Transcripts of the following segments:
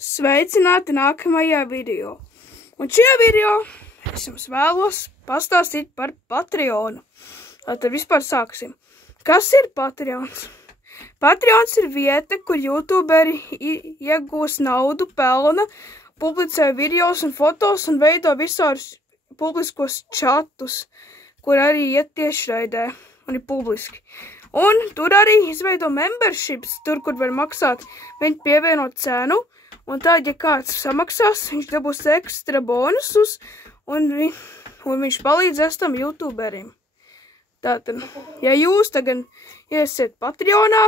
Sveicināti nākamajā video. Un šajā video es jums vēlos pastāstīt par Patreonu. Tātad vispār sāksim. Kas ir Patreons? Patreons ir vieta, kur youtuberi iegūs naudu, pelna, publicē videos un fotos un veido visādus publiskos čatus, kur arī iet tiešraidē un ir publiski. Un tur arī izveido memberships, tur, kur var maksāt, viņi pievienot cenu. Un tad, ja kāds samaksās, viņš dabūs ekstra bonusus, un viņš palīdzēs tam youtuberim. Tātad, ja jūs tagad iesiet Patreonā,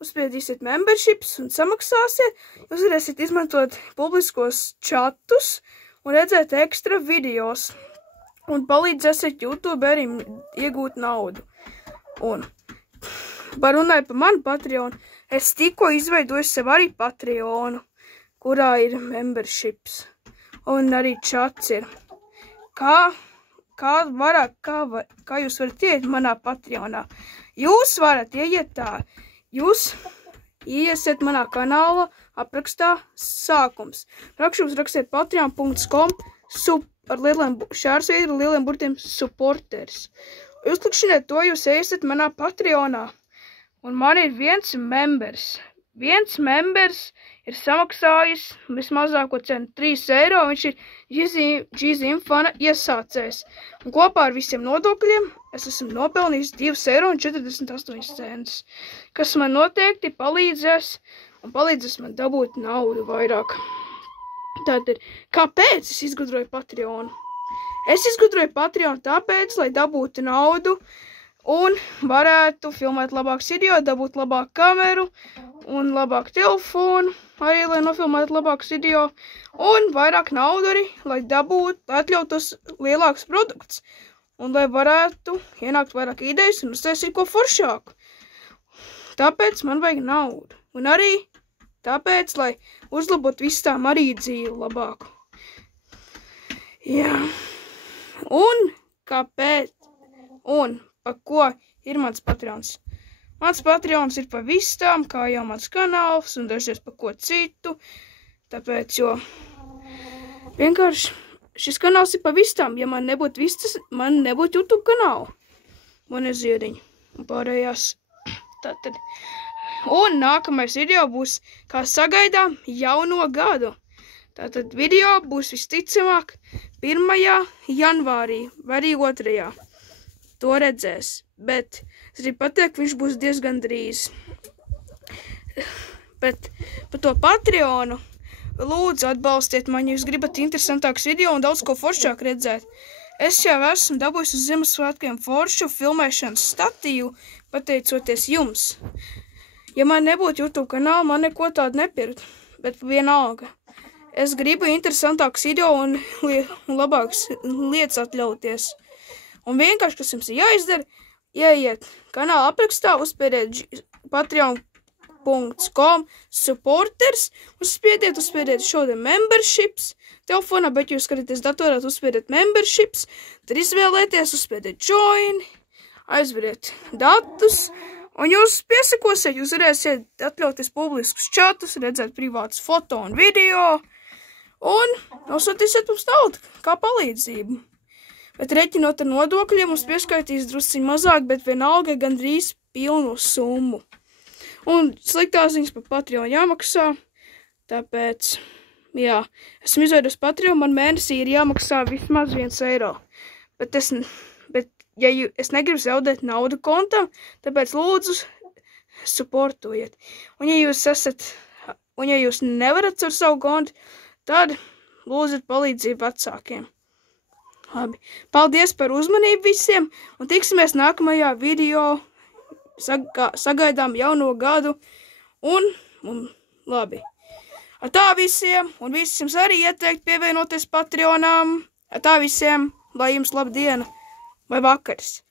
uzspiedīsiet memberships un samaksāsiet, jūs varēsiet izmantot publiskos čatus un redzēt ekstra videos. Un palīdzēsiet youtuberim iegūt naudu. Un parunāju par manu Patreonu, es tikko izveidoju sev arī Patreonu, kurā ir memberships, un arī čats ir. Kā jūs varat iet manā Patreonā? Jūs varat ieiet tā, jūs iesiet manā kanālā aprakstā sākums. Rakstums rakstiet patreon.com ar lieliem šārsvīdu, lieliem burtiem supporters. Jūs klikšķiniet to, jūs iesiet manā Patreonā, un man ir viens members. Viens members ir samaksājis vismazāko cenu 3 eiro, viņš ir GZIM-fana iesācējs. Un kopā ar visiem nodokļiem es esmu nopelnījis 2,48 eiro, kas man noteikti palīdzēs un palīdzēs man dabūt naudu vairāk. Tātad, kāpēc es izgudroju Patreonu? Es izgudroju Patreonu tāpēc, lai dabūtu naudu un varētu filmēt labāks video, dabūt labāku kameru un labāku telefonu, arī lai nofilmētu labāks video, un vairāk naudu arī, lai dabūtu, lai atļautos lielāks produkts, un lai varētu ienākt vairāk idejas un uztaisīt ko foršāku. Tāpēc man vajag naudu, un arī tāpēc, lai uzlabot visām arī dzīvi labāku. Jā. Un kāpēc? Un par ko ir mans Patreons? Mans Patreons ir par visām, kā jau mans kanāls, un dažreiz par ko citu. Tāpēc, jo vienkārši šis kanāls ir par visām. Ja man nebūtu vistas, man nebūtu YouTube kanāla. Man ir ziediņi un pārējās. Tātad. Un nākamais video būs, kā sagaidām, jauno gadu. Tātad video būs visticamāk 1. janvārī vai arī 2. To redzēs, bet es gribu pateikt, viņš būs diezgan drīz. Bet par to Patreonu lūdzu atbalstiet mani, ja jūs gribat interesantāks video un daudz ko foršāk redzēt. Es jau esmu dabūjis uz Ziemassvētkiem foršu filmēšanas statīvu, pateicoties jums. Ja man nebūtu YouTube kanāla, man neko tādu nepirkt, bet vienalga. Es gribu interesantāks video un labāks lietas atļauties. Un vienkārši, kas jums ir jāizdara, ieiet kanāla aprakstā, uzspiediet patreon.com supporters, uzspiediet šodien memberships telefonā, bet jūs skatāties datorā, uzspiediet memberships, tad izvēlēties, uzspiediet join, aizveriet datus, un jūs piesakosiet, jūs varēsiet atļauties publiskus čatus, redzēt privātus foto un video, un nosūtīsiet mums naudu kā palīdzību. Bet reķinot ar nodokļiem, mums pieskaitīs drusciņ mazāk, bet vienalga gandrīz pilnu summu. Un sliktās ziņas par Patreonu jāmaksā, tāpēc, jā, esmu izveidojis Patreonu, man mēnesī ir jāmaksā vismaz 1 eiro. Bet ja es negribu zaudēt naudu kontam, tāpēc lūdzu supportojiet. Un ja jūs nevarat ar savu kontu, tad lūdziet palīdzību vecākiem. Labi. Paldies par uzmanību visiem, un tiksimies nākamajā video, sagaidām jauno gadu, un labi. Tā visiem, un visi jums arī ieteikt pievienoties Patreonām. Tā visiem, lai jums laba diena vai vakars.